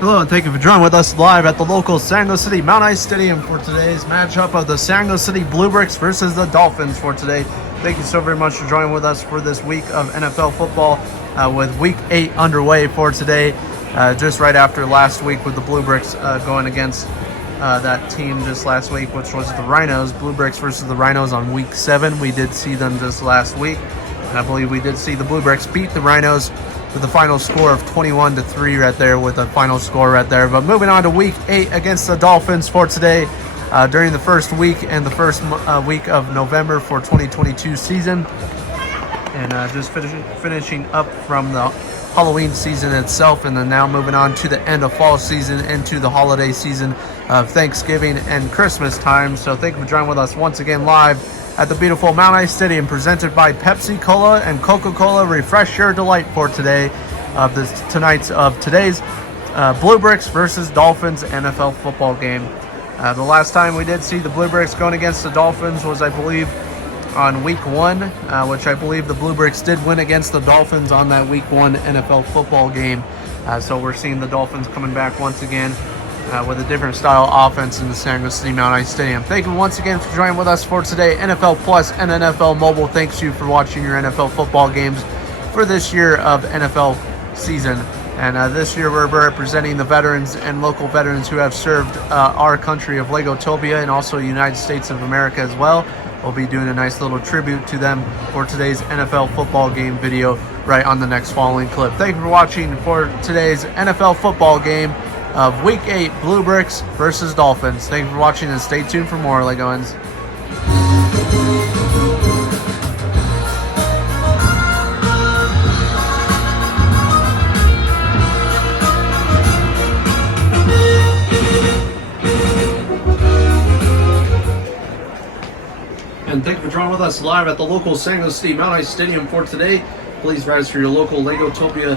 Hello, and thank you for joining with us live at the local San Diego City Mount Ice Stadium for today's matchup of the San Diego City Bluebricks versus the Dolphins for today. Thank you so very much for joining with us for this week of NFL football with Week 8 underway for today. Just right after last week with the Bluebricks going against that team just last week, which was the Rhinos. Bluebricks versus the Rhinos on Week 7. We did see them just last week. And I believe we did see the Bluebricks beat the Rhinos with a final score of 21-3 right there with a final score right there. But moving on to Week 8 against the Dolphins for today. During the first week and the first week of November for 2022 season. And just finishing up from the Halloween season itself, and then now moving on to the end of fall season into the holiday season of Thanksgiving and Christmas time. So thank you for joining with us once again live at the beautiful Mount Ice Stadium, presented by Pepsi Cola and Coca-Cola. Refresh your delight for today of today's Bluebricks versus Dolphins NFL football game. The last time we did see the Bluebricks going against the Dolphins was, I believe, on Week 1, which I believe the Bluebricks did win against the Dolphins on that Week 1 NFL football game. So we're seeing the Dolphins coming back once again with a different style offense in the San Diego City Mount Ice Stadium. Thank you once again for joining with us for today. NFL Plus and NFL Mobile, thanks you for watching your NFL football games for this year of NFL season. And this year we're representing the veterans and local veterans who have served our country of Legotopia and also the United States of America as well. We'll be doing a nice little tribute to them for today's NFL football game video right on the next following clip. Thank you for watching for today's NFL football game of Week 8, Bluebricks versus Dolphins. Thank you for watching and stay tuned for more, Legoans. And thank you for joining with us live at the local San Diego City Mount Ice Stadium for today. Please rise for your local Legotopia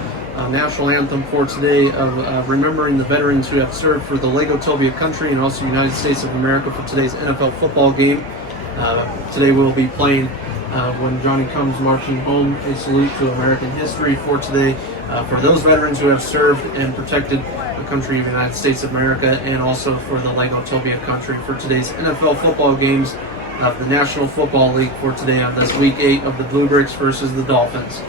national anthem for today of remembering the veterans who have served for the Legotopia country and also the United States of America for today's NFL football game. Today we'll be playing When Johnny Comes Marching Home, a salute to American history for today for those veterans who have served and protected the country of the United States of America, and also for the Legotopia country for today's NFL football games of the National Football League for today on this Week 8 of the Bluebricks versus the Dolphins.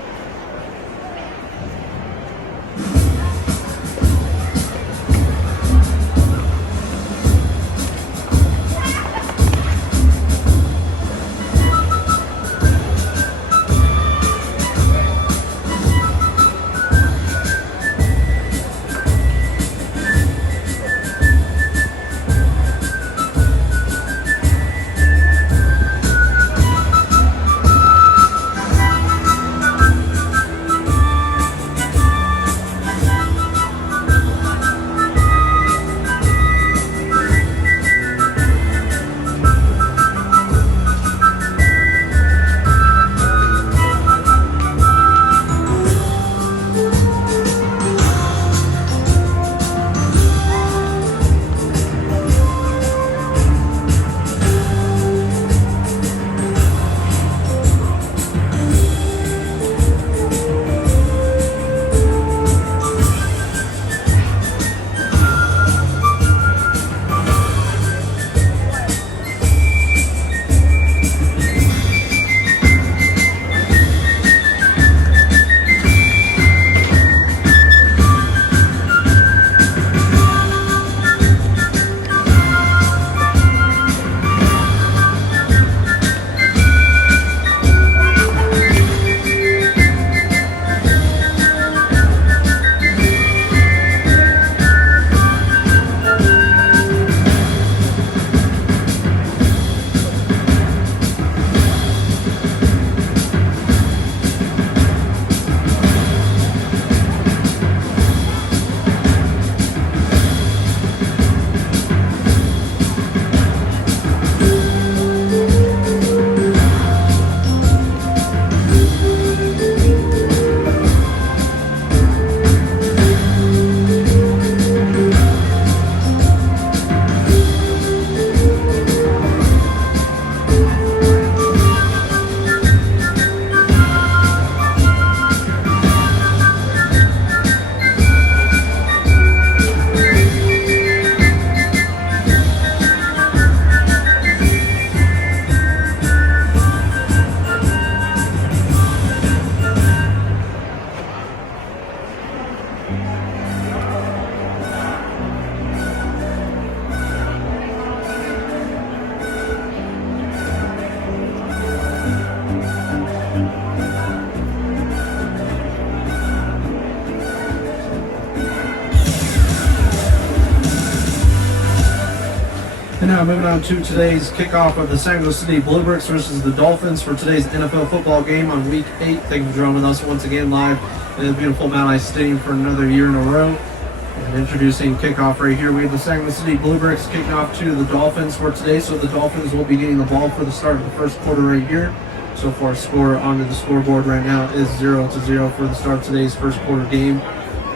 And now moving on to today's kickoff of the San Luis City Bluebricks versus the Dolphins for today's NFL football game on Week 8. Thank you for joining with us once again live in the beautiful Mount Ice Stadium for another year in a row. And introducing kickoff right here, we have the San Luis City Bluebricks kicking off to the Dolphins for today. So the Dolphins will be getting the ball for the start of the first quarter right here. So far, score onto the scoreboard right now is 0-0 for the start of today's first quarter game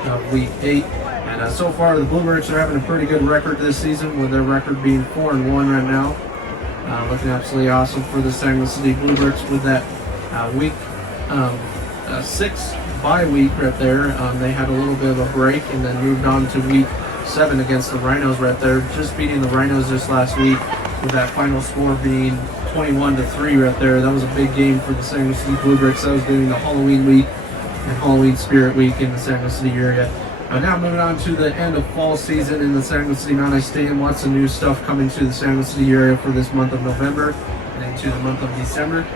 of Week 8. And so far, the Bluebricks are having a pretty good record this season, with their record being 4-1 right now. Looking absolutely awesome for the San Luis City Bluebricks with that Week 6 bye week right there. They had a little bit of a break and then moved on to Week 7 against the Rhinos right there, just beating the Rhinos this last week with that final score being 21-3 right there. That was a big game for the San Luis City Bluebricks. That was during the Halloween week and Halloween Spirit Week in the San Luis City area. Now moving on to the end of fall season in the San Luis City Mount Ice Stadium. Lots of new stuff coming to the San Luis City area for this month of November and into the month of December.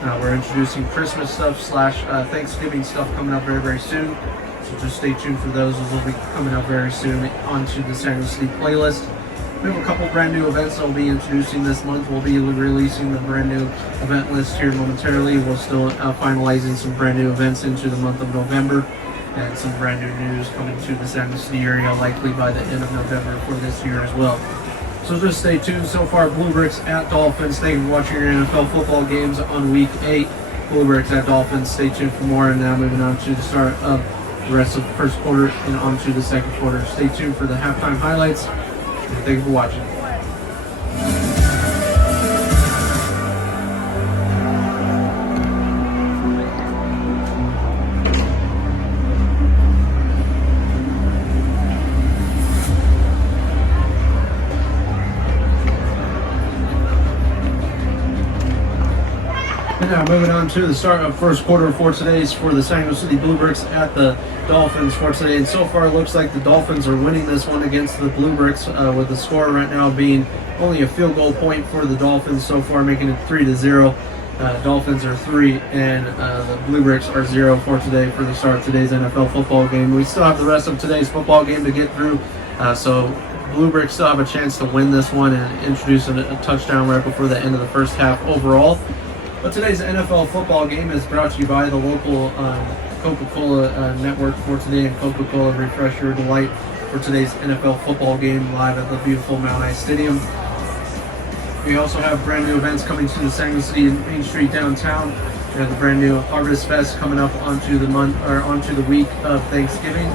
We're introducing Christmas stuff / Thanksgiving stuff coming up very, very soon. So just stay tuned for those. Those will be coming up very soon onto the San Luis City playlist. We have a couple brand new events that we'll be introducing this month. We'll be releasing the brand new event list here momentarily. We're still finalizing some brand new events into the month of November. And some brand new news coming to the San Luis City area likely by the end of November for this year as well. So just stay tuned. So far, Bluebricks at Dolphins. Thank you for watching your NFL football games on Week 8. Bluebricks at Dolphins. Stay tuned for more. And now moving on to the start of the rest of the first quarter and on to the second quarter. Stay tuned for the halftime highlights. And thank you for watching. Now moving on to the start of first quarter for the San Luis City Bluebricks at the Dolphins for today. And so far it looks like the Dolphins are winning this one against the Bluebricks with the score right now being only a field goal point for the Dolphins so far, making it 3-0. Dolphins are 3 and the Bluebricks are 0 for today for the start of today's NFL football game. We still have the rest of today's football game to get through, so Bluebricks still have a chance to win this one and introduce a touchdown right before the end of the first half overall. But today's NFL football game is brought to you by the local Coca-Cola network for today, and Coca-Cola Refresh Your Delight for today's NFL football game live at the beautiful Mount Ice Stadium. We also have brand new events coming to the San Luis City Main Street downtown. We have the brand new Harvest Fest coming up onto the week of Thanksgiving.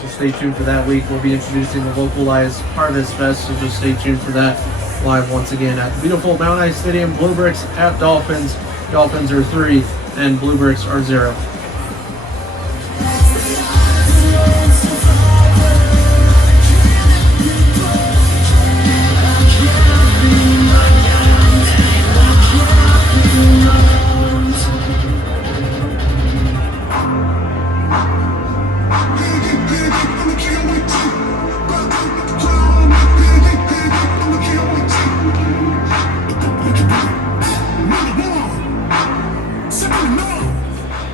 So stay tuned for that week. We'll be introducing the localized Harvest Fest, so just stay tuned for that. Live once again at the beautiful Mount Ice Stadium. Bluebricks at Dolphins. Dolphins are 3 and Bluebricks are 0.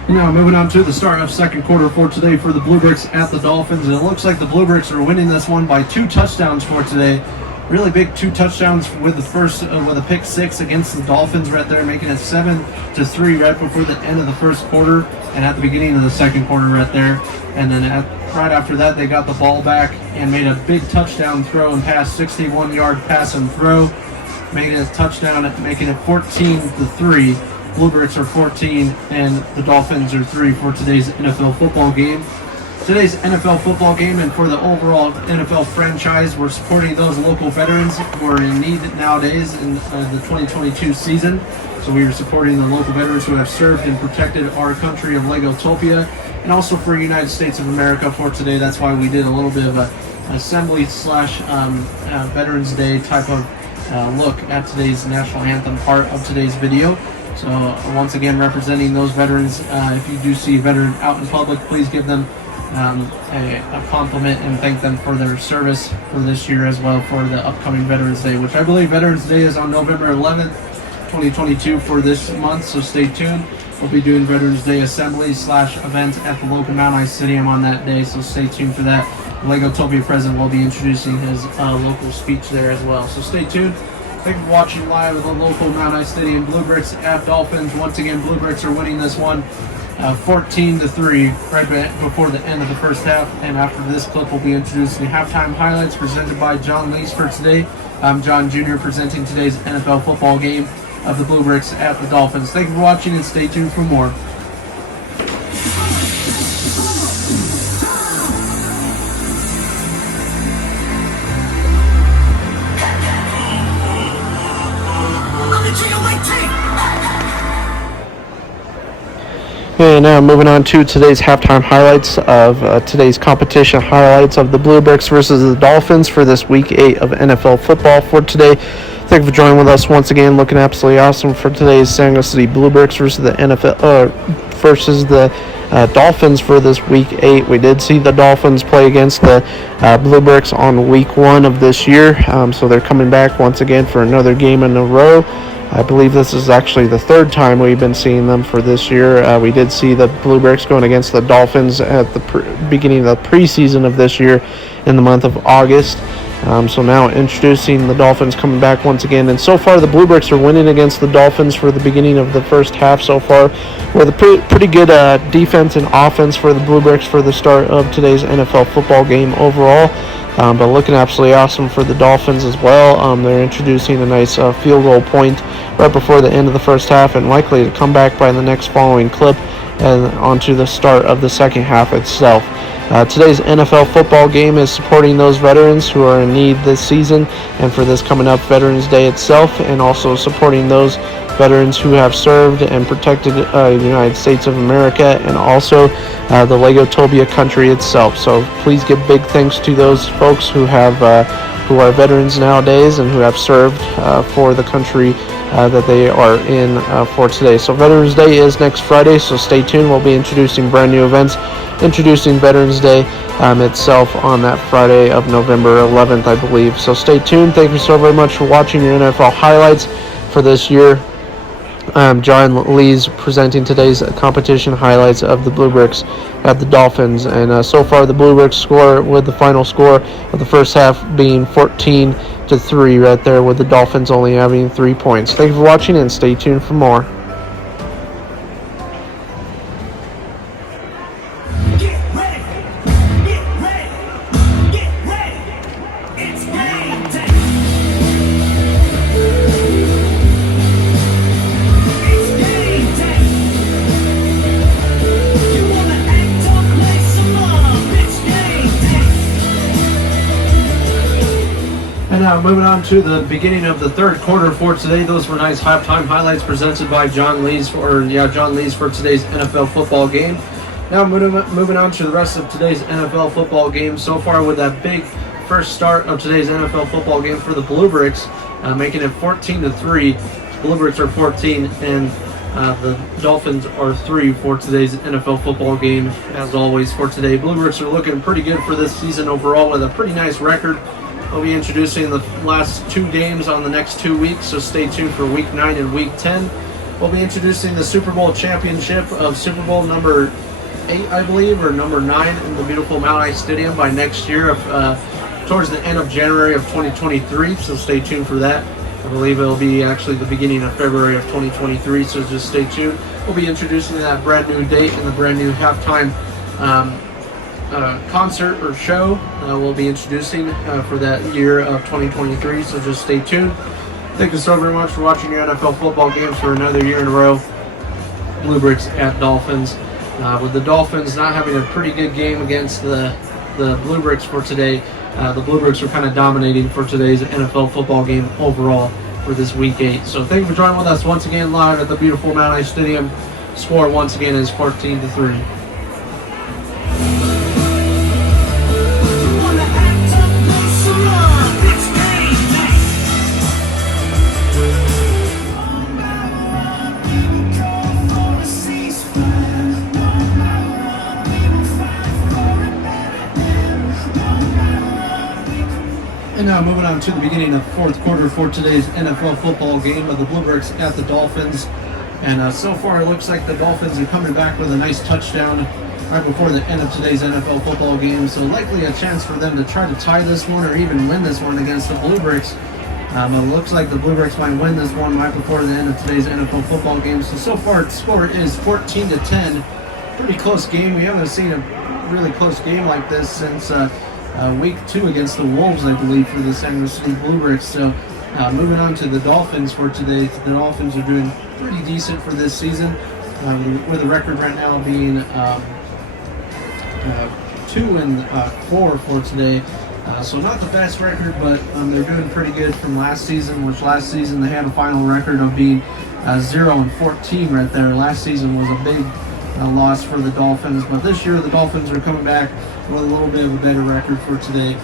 Now moving on to the start of second quarter for today for the Bluebricks at the Dolphins. And it looks like the Bluebricks are winning this one by 2 touchdowns for today. Really big 2 touchdowns with the first with a pick 6 against the Dolphins right there, making it 7-3 right before the end of the first quarter and at the beginning of the second quarter right there. And then right after that, they got the ball back and made a big touchdown throw and pass, 61-yard pass and throw, making it a touchdown, making it 14-3. Bluebricks are 14 and the Dolphins are 3 for today's NFL football game. Today's NFL football game and for the overall NFL franchise, we're supporting those local veterans who are in need nowadays in the 2022 season. So we are supporting the local veterans who have served and protected our country of Legotopia, and also for United States of America for today. That's why we did a little bit of an assembly / Veterans Day type of look at today's national anthem part of today's video. So once again, representing those veterans, if you do see a veteran out in public, please give them a compliment and thank them for their service for this year as well for the upcoming Veterans Day, which I believe Veterans Day is on November 11th, 2022 for this month, so stay tuned. We'll be doing Veterans Day assembly / event at the local Mount Ice Stadium on that day, so stay tuned for that. Legotopia president will be introducing his local speech there as well. So stay tuned. Thank you for watching live at the local Mount High Stadium. Bluebricks at Dolphins. Once again, Bluebricks are winning this one 14-3 right before the end of the first half. And after this clip, we'll be introducing halftime highlights presented by John Lees for today. I'm John Jr. presenting today's NFL football game of the Bluebricks at the Dolphins. Thank you for watching and stay tuned for more. And now moving on to today's halftime highlights of today's competition highlights of the Bluebricks versus the Dolphins for this Week 8 of NFL football for today. Thank you for joining with us once again. Looking absolutely awesome for today's San Jose City Bluebricks versus the Dolphins for this Week 8. We did see the Dolphins play against the Bluebricks on Week 1 of this year, so they're coming back once again for another game in a row. I believe this is actually the third time we've been seeing them for this year. We did see the Bluebricks going against the Dolphins at the beginning of the preseason of this year in the month of August. So now introducing the Dolphins coming back once again. And so far the Bluebricks are winning against the Dolphins for the beginning of the first half so far, with a pretty good defense and offense for the Bluebricks for the start of today's NFL football game overall. But looking absolutely awesome for the Dolphins as well. They're introducing a nice field goal point right before the end of the first half and likely to come back by the next following clip and onto the start of the second half itself. Today's NFL football game is supporting those veterans who are in need this season and for this coming up Veterans Day itself, and also supporting those veterans who have served and protected the United States of America and also the Legotopia country itself. So please give big thanks to those folks who are veterans nowadays and who have served for the country that they are in for today. So Veterans Day is next Friday, so stay tuned. We'll be introducing brand new events, introducing Veterans Day itself on that Friday of November 11th, I believe. So stay tuned. Thank you so very much for watching your NFL highlights for this year. John Lees presenting today's competition highlights of the Bluebricks at the Dolphins. And so far the Bluebricks score with the final score of the first half being 14-3 right there, with the Dolphins only having 3 points. Thank you for watching and stay tuned for more. And now moving on to the beginning of the third quarter for today. Those were nice halftime highlights presented by John Lees for today's NFL football game. Now moving on to the rest of today's NFL football game. So far with that big first start of today's NFL football game for the Bluebricks, making it 14-3. Bluebricks are 14 and the Dolphins are 3 for today's NFL football game. As always for today, Bluebricks are looking pretty good for this season overall with a pretty nice record. We'll be introducing the last 2 games on the next 2 weeks, so stay tuned for Week 9 and Week 10. We'll be introducing the Super Bowl championship of Super Bowl number 8, I believe, or number 9 in the beautiful Mount High Stadium by next year, towards the end of January of 2023, so stay tuned for that. I believe it'll be actually the beginning of February of 2023, so just stay tuned. We'll be introducing that brand new date and the brand new halftime concert or show we'll be introducing for that year of 2023, so just stay tuned. Thank you so very much for watching your NFL football games for another year in a row. Bluebricks at Dolphins. With the Dolphins not having a pretty good game against the Bluebricks for today, the Bluebricks are kind of dominating for today's NFL football game overall for this Week 8. So thank you for joining with us once again live at the beautiful Mount High Stadium. Score once again is 14-3. And now moving on to the beginning of fourth quarter for today's NFL football game of the Bluebricks at the Dolphins. And so far it looks like the Dolphins are coming back with a nice touchdown right before the end of today's NFL football game. So likely a chance for them to try to tie this one or even win this one against the Bluebricks. It looks like the Bluebricks might win this one right before the end of today's NFL football game. So far, the score is 14-10. Pretty close game. We haven't seen a really close game like this since week 2 against the Wolves, I believe, for the San Luis City Bluebricks. So moving on to the Dolphins for today. The Dolphins are doing pretty decent for this season, with the record right now being 2-4 for today. So not the best record, but they're doing pretty good from last season, which last season they had a final record of being 0-14 right there. Last season was a big loss for the Dolphins, but this year the Dolphins are coming back with a little bit of a better record for today,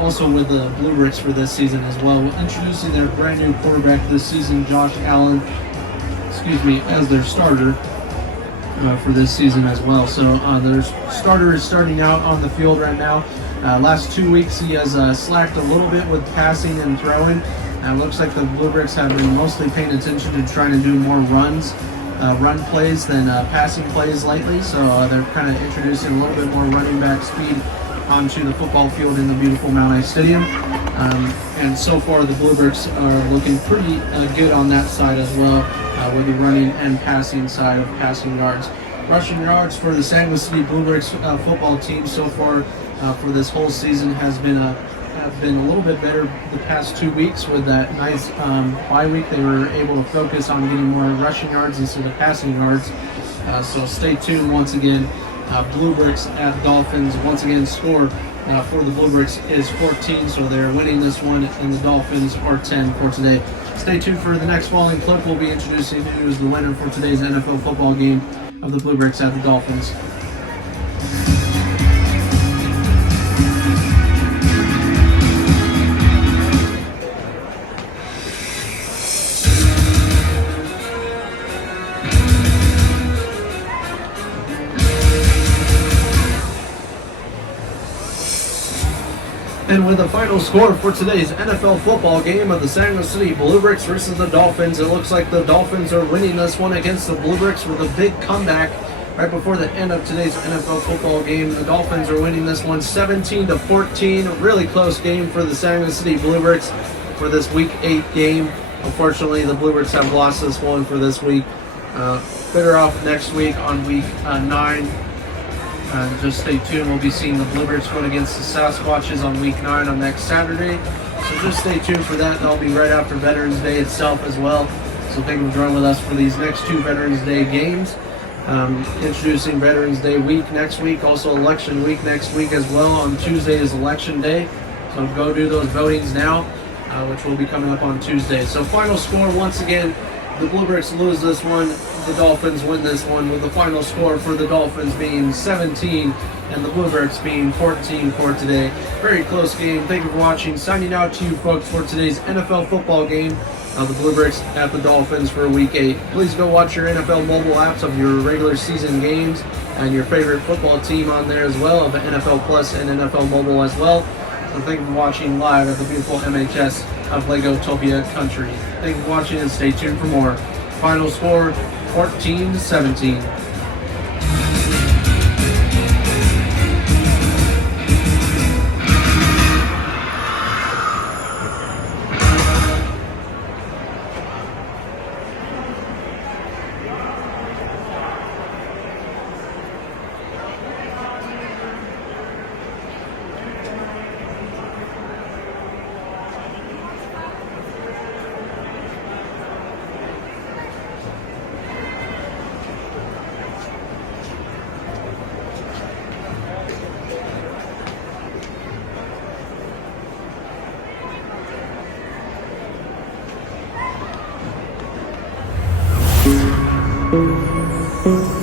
also with the Bluebricks for this season as well. Introducing their brand new quarterback this season, Josh Allen, as their starter for this season as well. So their starter is starting out on the field right now. Last 2 weeks he has slacked a little bit with passing and throwing. Looks like the Bluebricks have been mostly paying attention to trying to do more run plays than passing plays lately. So they're kind of introducing a little bit more running back speed onto the football field in the beautiful Mount Ice Stadium. And so far the Bluebricks are looking pretty good on that side as well, with the running and passing side of passing yards. Rushing yards for the San Luis City Bluebricks football team so far for this whole season have been a little bit better the past 2 weeks. With that nice bye week, they were able to focus on getting more rushing yards instead of passing yards. So stay tuned once again. Bluebricks at Dolphins. Once again, score for the Bluebricks is 14, so they're winning this one, and the Dolphins are 10 for today. Stay tuned for the next following clip. We'll be introducing who is the winner for today's NFL football game of the Bluebricks at the Dolphins. And with the final score for today's NFL football game of the San Luis City Bluebricks versus the Dolphins, it looks like the Dolphins are winning this one against the Bluebricks with a big comeback right before the end of today's NFL football game. The Dolphins are winning this one 17-14. A really close game for the San Luis City Bluebricks for this Week 8 game. Unfortunately, the Bluebricks have lost this one for this week. Better off next week on Week 9. Just stay tuned. We'll be seeing the Bluebricks win against the Sasquatches on Week 9 on next Saturday. So just stay tuned for that. That'll be right after Veterans Day itself as well. So thank you for joining with us for these next 2 Veterans Day games. Introducing Veterans Day week next week, also election week next week as well. On Tuesday is election day. So go do those votings now, which will be coming up on Tuesday. So final score once again. The Bluebricks lose this one, the Dolphins win this one, with the final score for the Dolphins being 17 and the Bluebricks being 14 for today. Very close game. Thank you for watching. Signing out to you folks for today's NFL football game of the Bluebricks at the Dolphins for Week 8. Please go watch your NFL mobile apps of your regular season games and your favorite football team on there as well, of NFL Plus and NFL Mobile as well. And thank you for watching live at the beautiful MHS of Legotopia Country. Thank you for watching and stay tuned for more. Final score 14-17. Thank you.